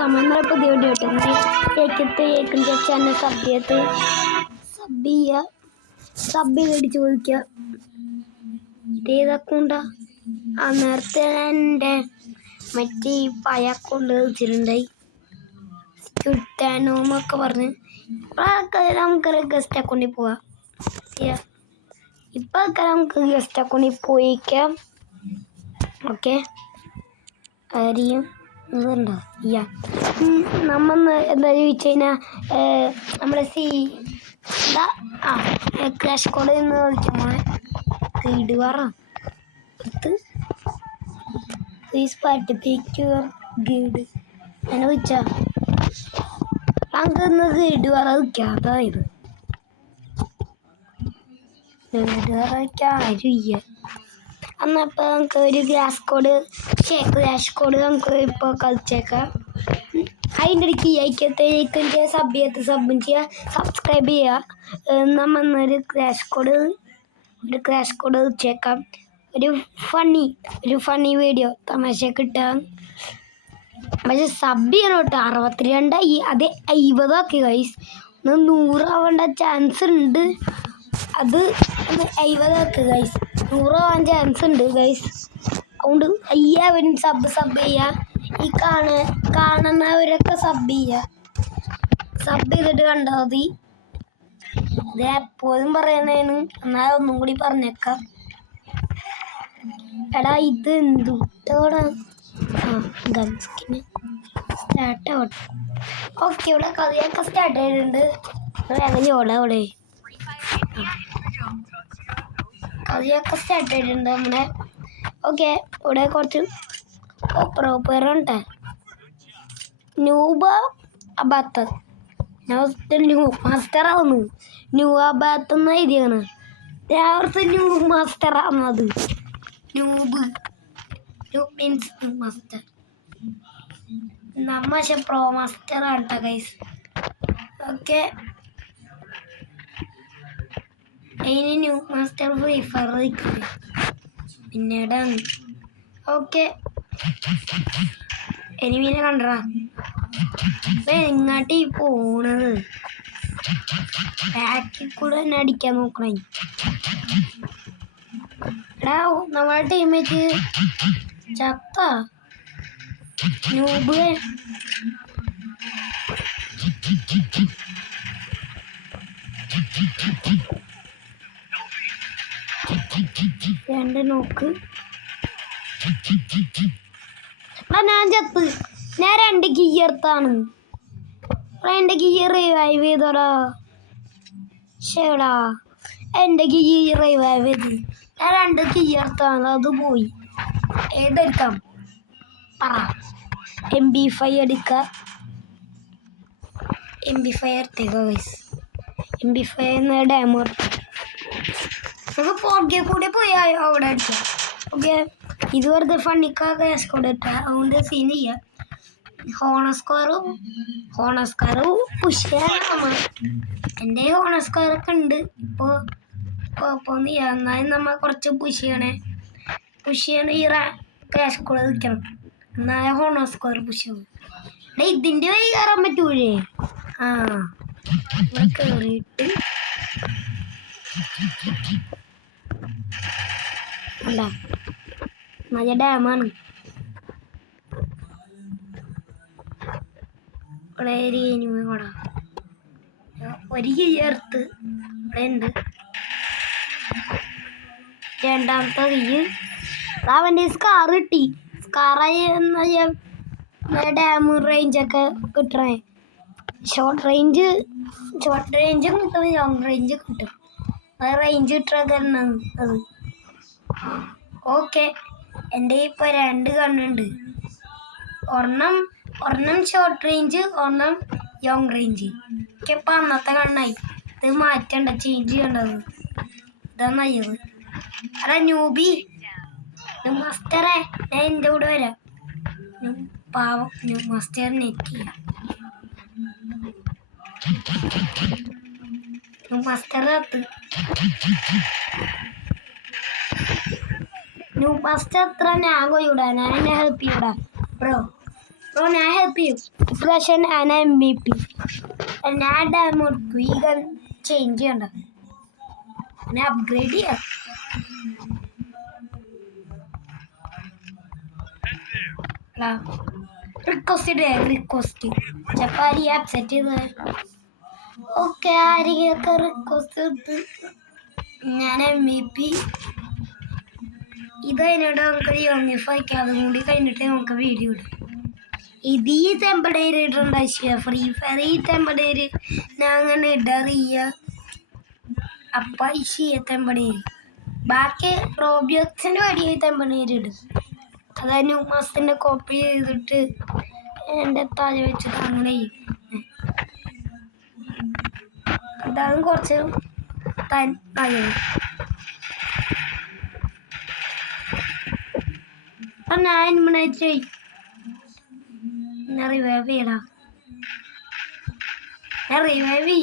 हमारा पुതിയ വീഡിയോ കേൾക്കുന്ന channel sub അടിച്ച് ചോദിക്കുക ഇതേതൊക്കെ ആ നേരത്തെ എൻ്റെ മറ്റേ പഴയ അക്കൗണ്ട് വെച്ചിട്ടുണ്ടായി ചുറ്റാനോന്നൊക്കെ പറഞ്ഞ് ഇപ്പോഴൊക്കെ നമുക്കൊരു ഗസ്റ്റ് അക്കൗണ്ടിൽ പോവാം. ഇപ്പോഴൊക്കെ നമുക്ക് ഗസ്റ്റ് അക്കൗണ്ടിൽ പോയിക്കാം. ഓക്കെ ആരെയും ഇതുണ്ടോ നമ്മൾ എന്താ ചോദിച്ചു കഴിഞ്ഞാൽ നമ്മുടെ ക്രാഷ് കോഡ് എന്ന് ചോദിക്കുമ്പോൾ ഇടുവാറ പ്ലീസ് പാർട്ടിസിപ്പേറ്റ് ഗൈഡ് എന്നെ വിളിച്ചാ നമുക്കൊന്ന് ഗൈഡ് പറ വയ്ക്കാം. അതായത് ഗൈഡ് പറ വയ്ക്കാൻ ആരുമില്ല. എന്നപ്പോൾ നമുക്ക് ഒരു ക്രാഷ് കോഡ് നമുക്ക് ഇപ്പോൾ കളിച്ചേക്കാം. അതിൻ്റെ ഇടയ്ക്ക് അയക്കത്തേക്കും ചെയ്യുക, സബും ചെയ്യുക, സബ്സ്ക്രൈബ് ചെയ്യുക. നമ്മൾ ഒരു ക്രാഷ് കോഡ് വെച്ചേക്കാം. ഒരു ഫണ്ണി വീഡിയോ തമാശ കിട്ടാൻ. പക്ഷെ സബ് ചെയ്യണം കേട്ടോ. 62 അത് 50 ആക്കി ഗൈസ്. 100 ആവേണ്ട ചാൻസ് ഉണ്ട്. അത് 50 ആക്കി ഗൈസ്. 100 ആവാൻ ചാൻസ് ഉണ്ട് ഗൈസ്. അതുകൊണ്ട് എല്ലാവരും സബ് ചെയ്യുക. ഈ കാണുന്നവരൊക്കെ സബ് ചെയ്യുക. സബ് ചെയ്തിട്ട് കണ്ടാൽ മതി. ഇത് എപ്പോഴും പറയുന്നതിന് എന്നാൽ ഒന്നും കൂടി പറഞ്ഞേക്കാം. എടാ ഇത് എന്തുട്ടോടാ ഗൺസ്കിന് സ്റ്റാർട്ട് ആവട്ടെ. ഓക്കെ ഇവിടെ കളിയൊക്കെ സ്റ്റാർട്ട് ആയിട്ടുണ്ട്. വേഗം അവിടെ കളിയൊക്കെ സ്റ്റാർട്ട് ആയിട്ടുണ്ട് നമ്മുടെ. ഓക്കെ ഇവിടെ കുറച്ച് ഓപ്പറുണ്ട്. ന്യൂ മാസ്റ്റർ ആവുന്നു. ന്യൂ അബാത്ത് എന്ന എഴുതിയാണ്. രാവിലത്തെ ന്യൂ മാസ്റ്റർ ആവുന്നത്. New means new master. നമ്മ പ്രോ മാസ്റ്റർ ആണ് ഗൈസ്. ഓക്കെ അതിന് ന്യൂ മാസ്റ്റർ ഫ്രീ ഫയർ നിൽക്കില്ല പിന്നീടാണ്. ഓക്കെ എനിമീനെ കണ്ടടാ. എങ്ങാട്ടി പോണത് ബാക്കിൽ കൂടെ തന്നെ അടിക്കാൻ നോക്കണേ. എടാ നമ്മുടെ ടീമേറ്റ് ചത്ത ന്യൂബ്. രണ്ട് നോക്ക് ഞാൻ ചത്ത്. ഞാൻ 2 ഗിയർത്താണ്. എൻ്റെ ഗിയർ റിവൈവ് ചെയ്തോടാ. ശരിടാ എൻ്റെ ഗിയർ റിവൈവ് ചെയ്ത് ഞാൻ 2 ഗിയർത്താണ്. അത് പോയി. ഏതെടുക്കാം പറ. MP5 എടുക്കുക. MP5 എടുത്തേക്കോ guys. MP5 എന്ന ഡാമോ നമുക്ക് പോർഗെ കൂടെ പോയി അവിടെ അടിക്കാം. ഓക്കെ ഇത് വെറുതെ ഫണ്ണിക്കാ ക്രാഷ് കോഡ് ഇട്ടാ. അതുകൊണ്ട് സീൻ ചെയ്യാം. ഹോണസ്കാറ് പുഷ് ചെയ്യാൻ എൻ്റെ ഹോണസ്കാറൊക്കെ ഉണ്ട്. ഇപ്പോൾ കുഴപ്പമൊന്നും ചെയ്യാം. എന്നാലും നമ്മൾ കുറച്ച് പുഷ് ചെയ്യണം. ഈ ക്രാഷ് കോഡ് നിൽക്കണം. എന്നാലും ഹോണസ്കാർ പുഷ് ചെയ്യും. ഇതിൻ്റെ വഴി കയറാൻ പറ്റൂലേ? ഇവിടെ കയറിയിട്ട് ഉണ്ടാ നല്ല ഡാമാണ്. ഇവിടെ കൂടാ ഒരു ചേർത്ത് ഇവിടെ ഉണ്ട്. രണ്ടാമത്തെ കയ്യ് അവൻ്റെ സ്കാർ കിട്ടി. സ്കാറായി ഡാം റേഞ്ചൊക്കെ കിട്ടണേ. ഷോർട്ട് റേഞ്ച് കിട്ടും, ലോങ് റേഞ്ച് കിട്ടും. അത് റേഞ്ച് കിട്ടുക അത്. ഓക്കെ എൻ്റെ ഇപ്പോൾ 2 ഗണ്ണുണ്ട്. ഒരെണ്ണം ഷോർട്ട് റേഞ്ച്, ഒരെണ്ണം ലോങ് റേഞ്ച്. ഒക്കെ ഇപ്പം അന്നത്തെ കണ്ണായി. ഇത് മാറ്റണ്ട, ചേഞ്ച് ചെയ്യേണ്ടത്. ഇതാണ് നല്ലത്. അതാ ന്യൂബി മാസ്റ്ററെ ഞാൻ എൻ്റെ കൂടെ വരാം. പാവം ന്യൂ മാസ്റ്റർ നെറ്റ് ചെയ്യാം. മാസ്റ്റർ ന്യൂ മാസ്റ്റർ എത്ര ഞാൻ കൊയ്യൂടാ. ഞാൻ എന്നെ ഹെൽപ്പ് ചെയ്യൂടാ ബ്രോ. ബ്രോ ഞാൻ ഹെൽപ്പ് ചെയ്യും. ഇപ്രാവശ്യം ഞാൻ MVP. ഞാൻ ഡാം കൊടുക്കും. ഈ ഗൺ ചേഞ്ച് ചെയ്യണ്ട, ഞാൻ അപ്ഗ്രേഡ് ചെയ്യാം. റിക്വസ്റ്റ് ചിലപ്പോൾ ആരെയും അപ്സെറ്റ് ചെയ്ത്. ഓക്കെ, ആരെയൊക്കെ റിക്വസ്റ്റ് എടുത്ത് ഞാൻ MVP. ഇത് കഴിഞ്ഞിട്ട് നമുക്ക് യൂണിഫൈക്ക് അതും കൂടി കഴിഞ്ഞിട്ട് നമുക്ക് വീഡിയോ ഇടും. ഇത് ഈ ടെമ്പറേരി ഇടണ്ട, ഫ്രീ ഫയർ ഈ ടെമ്പറേരി ഞാൻ അങ്ങനെ ഇടറിയ അപ്പം ഈ ടെമ്പറേരി. ബാക്കി റോബിയോക്സിൻ്റെ വഴി ടെമ്പറേരി ഇടും. അതായത് ന്യൂ മാസത്തിൻ്റെ കോപ്പി ചെയ്തിട്ട് എൻ്റെ താഴെ വെച്ചിട്ട് അങ്ങനെ ചെയ്യും. അതാണ് കുറച്ച് നല്ലത്. അപ്പം ഞാൻ ഇമ്മ്യൂണൈറ്റ് റിവൈവ് ചെയ്യടാ, ഞാൻ റിവൈവ്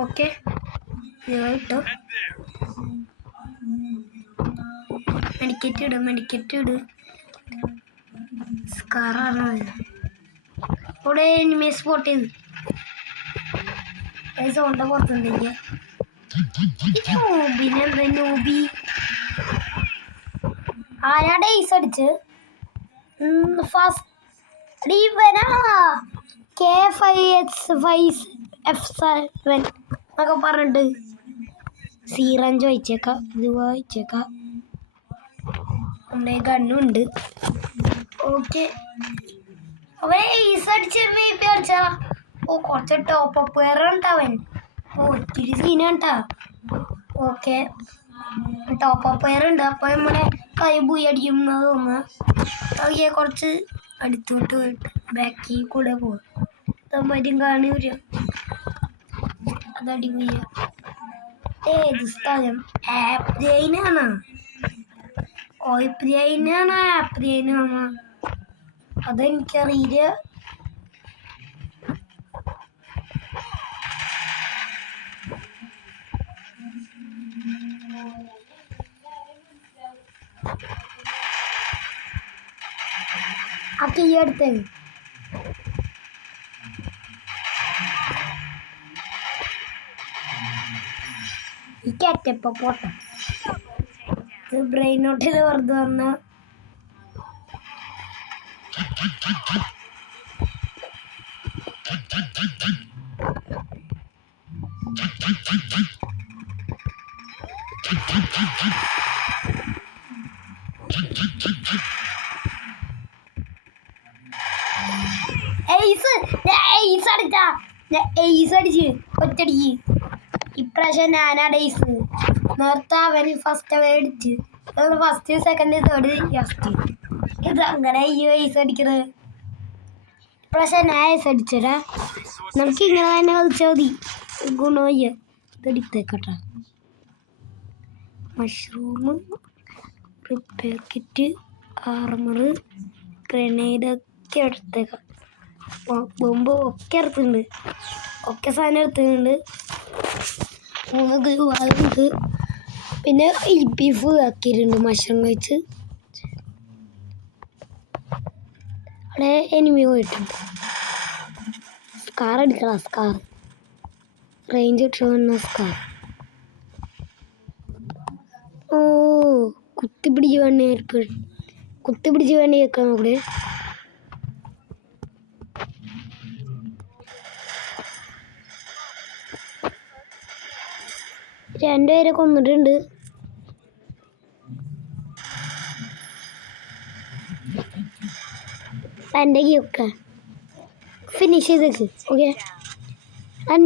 ഓക്കെ കിട്ടോ. മെഡിക്കറ്റ് ഇട് സ്കാറാണ് ഇവിടെ എനിമി സ്പോട്ട് ചെയ്ത് സോണ്ട പുറത്തുണ്ടെങ്കിൽ നോബിനെന്താ നോബി ആരാടെ ഈസ് അടിച്ച് ഫസ്റ്റ് ഇവനാ K5X5F7 എന്നൊക്കെ പറഞ്ഞിട്ട് സീറഞ്ച് വായിച്ചേക്കാം, ഇത് വായിച്ചേക്കാം. നമ്മുടെ ഗണ്ണുണ്ട്. ഓക്കെ, അവനെ ഈസ് അടിച്ച് മേപ്പി അടിച്ചാ. ഓ കുറച്ച് ടോപ്പ് അപ്പ് വേറുണ്ടവൻ. ഓ ഒത്തിരി സീനാട്ടാ. ഓക്കെ, ടോപ്പ് അപ്പ് വേറുണ്ട്. അപ്പോൾ നമ്മുടെ കൈ പോയി അടിക്കുന്നത് തോന്നുക. കൈയെ കുറച്ച് അടുത്തോട്ട് പോയിട്ട് ബാക്കിൽ കൂടെ പോവാം. തമ്പരും കാണി വരിക, അതടി പോയ ഏത് സ്ഥലം ആപ്രിയനാണ്, ഓയിപ്രിയനാണ് ആപ്രിയനാണ് അതെനിക്കറിയില്ല. ഈ അടുത്ത് ഈ കാറ്റപ്പ പോട്ടെ, ഇത് ബ്രെയിനോട്ടിൽ വെറുതെ വന്ന അടിച്ച് ഒറ്റടിക്ക്. ഇപ്രാവശ്യം ഞാനാണ് ഏസ്. നേരത്തെ അവൻ ഫസ്റ്റ് അവൻ അടിച്ച്, ഫസ്റ്റ് സെക്കൻഡ് തേർഡ് ലാസ്റ്റ്. ഇത് അങ്ങനെ ഈ ഏസ് അടിക്കുന്നത്. ഇപ്രാവശ്യം ഞാൻ ഏസ് അടിച്ചടാ. നമുക്ക് ഇങ്ങനെ തന്നെ കളിച്ചാൽ മതി. ഗുണോയ്യ ഇതെടുത്തേക്കട്ടെ. മഷ്റൂം, റിപ്പയർ കിറ്റ്, ആർമർ, ഗ്രനേഡൊക്കെ എടുത്തേക്കാം. ബോംബ് ഒക്കെ എടുത്തിട്ടുണ്ട്, ഒക്കെ സാധനം എടുത്തിട്ടുണ്ട്. 3 ഗ്ലൂ അതുണ്ട്. പിന്നെ ഈ ബീഫ് ആക്കിയിട്ടുണ്ട് മഷ്റൂം വെച്ച്. അവിടെ എനിമി പോയിട്ടുണ്ട്. സ്കാർ എടുക്കണം, സ്കാർ റേഞ്ച് ഇട്ടുന്ന സ്കാർ. ഓ കുത്തിപ്പിടിച്ച് വേണ്ടി വെക്കാം അവിടെ. രണ്ടുപേരെ കൊന്നിട്ടുണ്ട്. എൻ്റെ ഒക്കെ ഫിനിഷ് ചെയ്തേക്ക്. ഓക്കെ,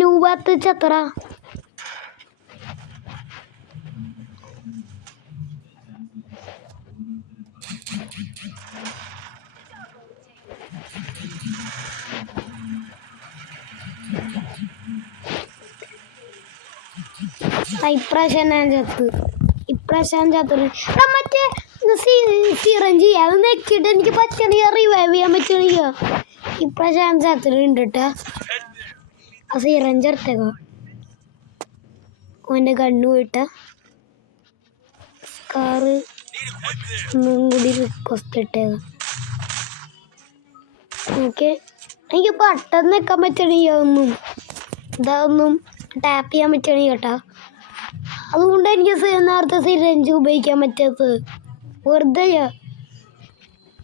നൂബാത്ത് ചത്ര ഇപ്രാവശ്യം ഞാൻ ചത്തത് മറ്റേ സിറഞ്ച് അത് നെക്കിട്ട് എനിക്ക് പറ്റണില്ല, റിവൈവ് ചെയ്യാൻ പറ്റണില്ല. ഇപ്രാവശ്യം ഞാൻ ചത്തിട്ടുണ്ട് കേട്ടോ. ആ സിറഞ്ച് എടുത്തേക്കോ. അവൻ്റെ കണ്ണു പോയിട്ട കാറ് ഒന്നും കൂടി റിക്വസ്റ്റ് ഇട്ടേക്കാം. ഓക്കെ, എനിക്ക് പെട്ടെന്ന് നിൽക്കാൻ പറ്റണില്ല. ഇതൊന്നും ടാപ്പ് ചെയ്യാൻ പറ്റണി കേട്ടാ. അതുകൊണ്ട് എനിക്ക് നേരത്തെ സിരഞ്ച് ഉപയോഗിക്കാൻ പറ്റാത്തത് വെറുതെ.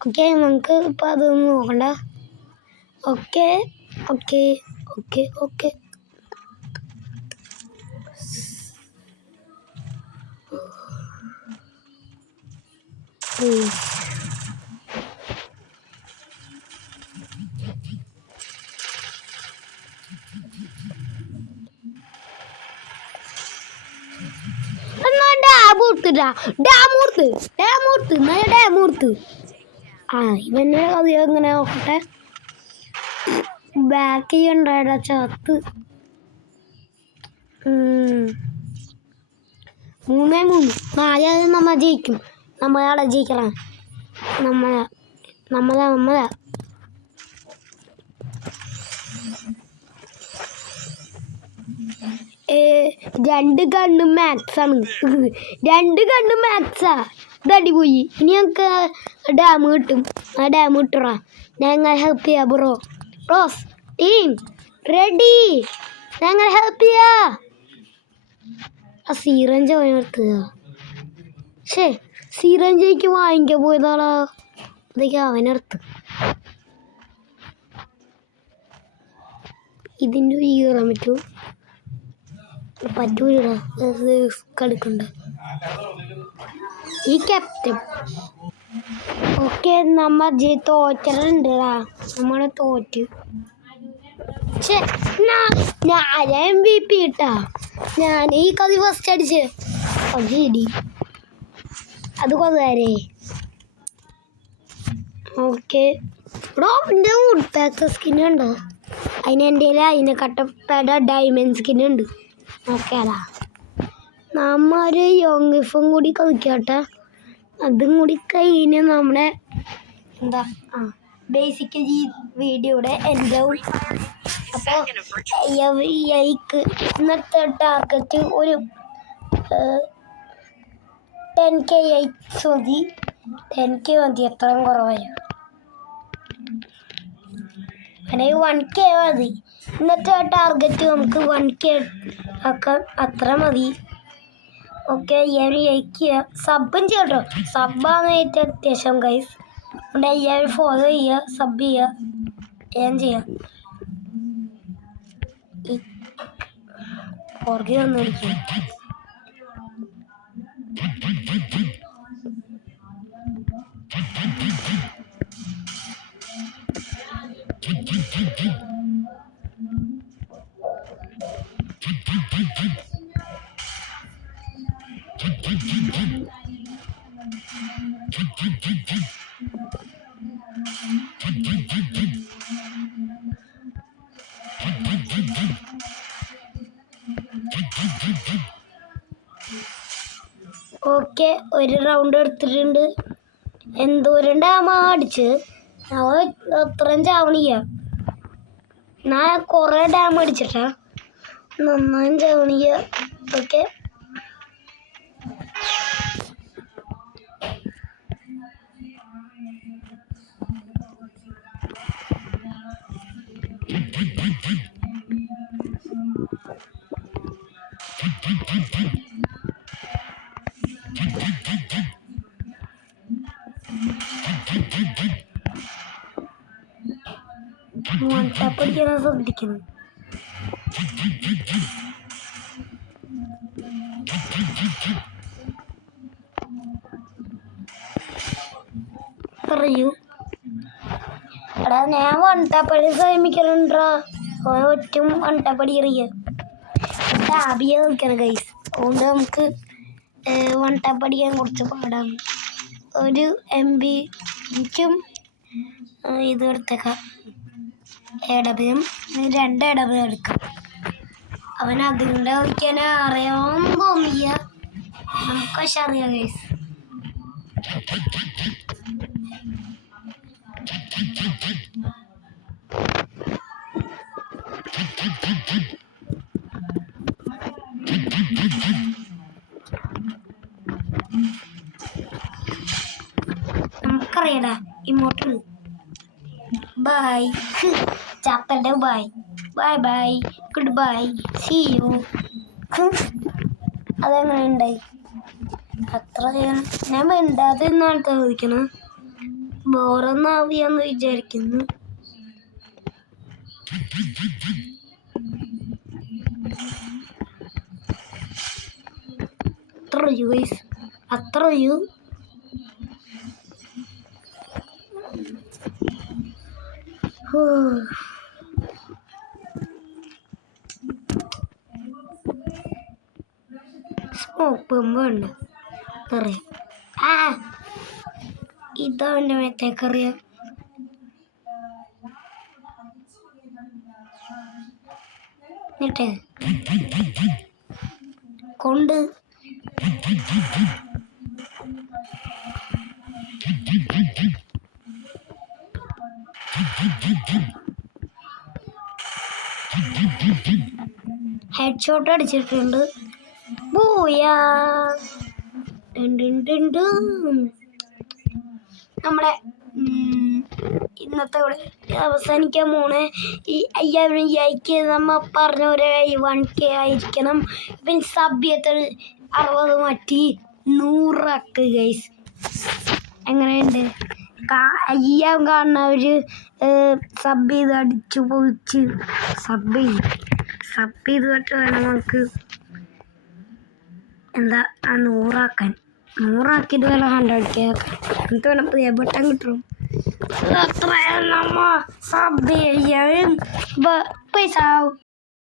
ഓക്കെ, നമുക്ക് ഇപ്പം അതൊന്നും നോക്കണ്ട. ഓക്കെ ഓക്കെ ഓക്കെ ഓക്കെ ഇവന്നെ കഥ എങ്ങനെ നോക്കട്ടെ. ബാക്ക് ചെയ്യണ്ടാ ചത്ത്. 3-3 4 നമ്മ ജയിക്കും. നമ്മളാളെ ജയിക്കണം. നമ്മളാ രണ്ട് കണ്ണും മാത്സാണ്. 2 കണ്ണും മാത്സാ. ഇതടി പോയി. ഇനി ഞങ്ങൾക്ക് ഡാം കിട്ടും. ആ ഡാം കിട്ടറാ. ഞങ്ങൾ ഹെൽപ്പ് ചെയ്യാം ബ്രോസ് ടീം റെഡി. ഞങ്ങൾ ഹെൽപ്പ് ചെയ്യാ. ആ സീറഞ്ച് അവനെടുത്തുക. സീറഞ്ചേക്ക് വാങ്ങിക്കാൻ പോയതാളാ. അതൊക്കെ അവനെടുത്ത്. ഇതിൻ്റെ കയറാൻ പറ്റുമോ? പറ്റൂല. കളിക്കണ്ട ഈ ക്യാപ്റ്റൻ. ഓക്കെ, നമ്മ തോറ്റലുണ്ടാ. നമ്മളെ തോറ്റ്. ഞാൻ MVP ഇട്ടാ. ഞാൻ ഈ കളി ഫസ്റ്റ് അടിച്ച്. അത് ശരി, അത് കൊള്ളാരേ. ഓക്കെ, ഇവിടെ എൻ്റെ വുഡ് പാക്സ് സ്കിന്നുണ്ടോ? അതിന് അതിനെ കട്ടപ്പേട ഡയമണ്ട് സ്കിന്നുണ്ട്. ഓക്കേടാ, നമ്മൊരു യോങ്ങിഫും കൂടി കളിക്കട്ടെ. അതും കൂടി കഴിഞ്ഞ് നമ്മുടെ ബേസിക്കലി വീഡിയോയുടെ എൻ്റെ. അപ്പോൾ ഇന്നത്തെ ടാർഗറ്റ് ഒരു 10K മതി. 10K മതി. എത്രയും കുറവായി. അങ്ങനെ 1K മതി. ഇന്നത്തെ ടാർഗറ്റ് നമുക്ക് 1K ആക്കാം. അത്ര മതി. ഓക്കെ, സബും ചെയ്യട്ടോ. സബ്ബാണ് ഏറ്റവും അത്യാവശ്യം ഗൈസ്. അതുകൊണ്ട് എല്ലാവരും ഫോളോ ചെയ്യുക, സബ് ചെയ്യുക, ഞാൻ ചെയ്യാം. പുറകെ വന്നിരിക്കും. ഓക്കെ, ഒരു റൗണ്ട് എടുത്തിട്ടുണ്ട്. എന്തോരം ഡാമ അടിച്ച് അത്രയും ചാവണില്ല. ഞാൻ കുറേ ഡാം അടിച്ചിട്ടാ. നന്നായും ചാവണില്ല. ഓക്കെ, പഠിക്കാൻ ശ്രദ്ധിക്കണം. പറയൂ എടാ, ഞാൻ വൺടാപ്പടി ശ്രമിക്കലുണ്ടാ. ഒറ്റും വൺടാപ്പടി എറിയ ടാബിയ കളിക്കണം ഗൈസ്. അതുകൊണ്ട് നമുക്ക് വൺടാപ്പടിക്കാൻ കുറച്ച് പാടാണ്. ഒരു MB എനിക്കും ഇത് എടുത്തേക്കാം. ഇടവയും 2 ഇടവയും എടുക്കാം. അവൻ അതുകൊണ്ട് കളിക്കാൻ അറിയാമെന്ന് തോന്നിയ. നമുക്ക് പക്ഷെ അറിയാം ഗൈസ്. പറയടാ ഇമോട്ട് ബൈ ചാത്തന്റെ bye bye bye good bye see you അതെങ്ങനെ ഉണ്ടായി അത്ര ഞാൻ മിണ്ടാതെ എന്നാണ് ചോദിക്കണം ബോറൊന്നാവിയാന്ന് വിചാരിക്കുന്നു അത്രയു സ്മോക്ക് ഉണ്ട് അറിയാം ഇതാ എൻ്റെ മേത്തേക്കറിയാം എന്നിട്ടേ കൊണ്ട് ഹെഡ് ഷോട്ട് അടിച്ചിട്ടുണ്ട് ബൂയാ നമ്മുടെ ഇന്നത്തെ ഇവിടെ അവസാനിക്കാൻ പോണേ ഈ 5000 ലൈക്ക് നമ്മ പറഞ്ഞ ഒരു 1K ആയിരിക്കണം പിന്നെ സഭ്യത്തിൽ 60 മാറ്റി 100 ആക്ക് ഗൈസ് എങ്ങനെയുണ്ട് അയ്യാൻ കാണുന്നവർ സബ് ചെയ്ത് അടിച്ചു പൊളിച്ച് സബ് ചെയ്ത് തൊട്ട് വേണം നമുക്ക് എന്താ ആ 100 വേണം 100K എന്നിട്ട് വേണം പ്രിയ ബട്ടൺ കിട്ടും അത്ര നമ്മ സബ് ചെയ്യാൻ പൈസ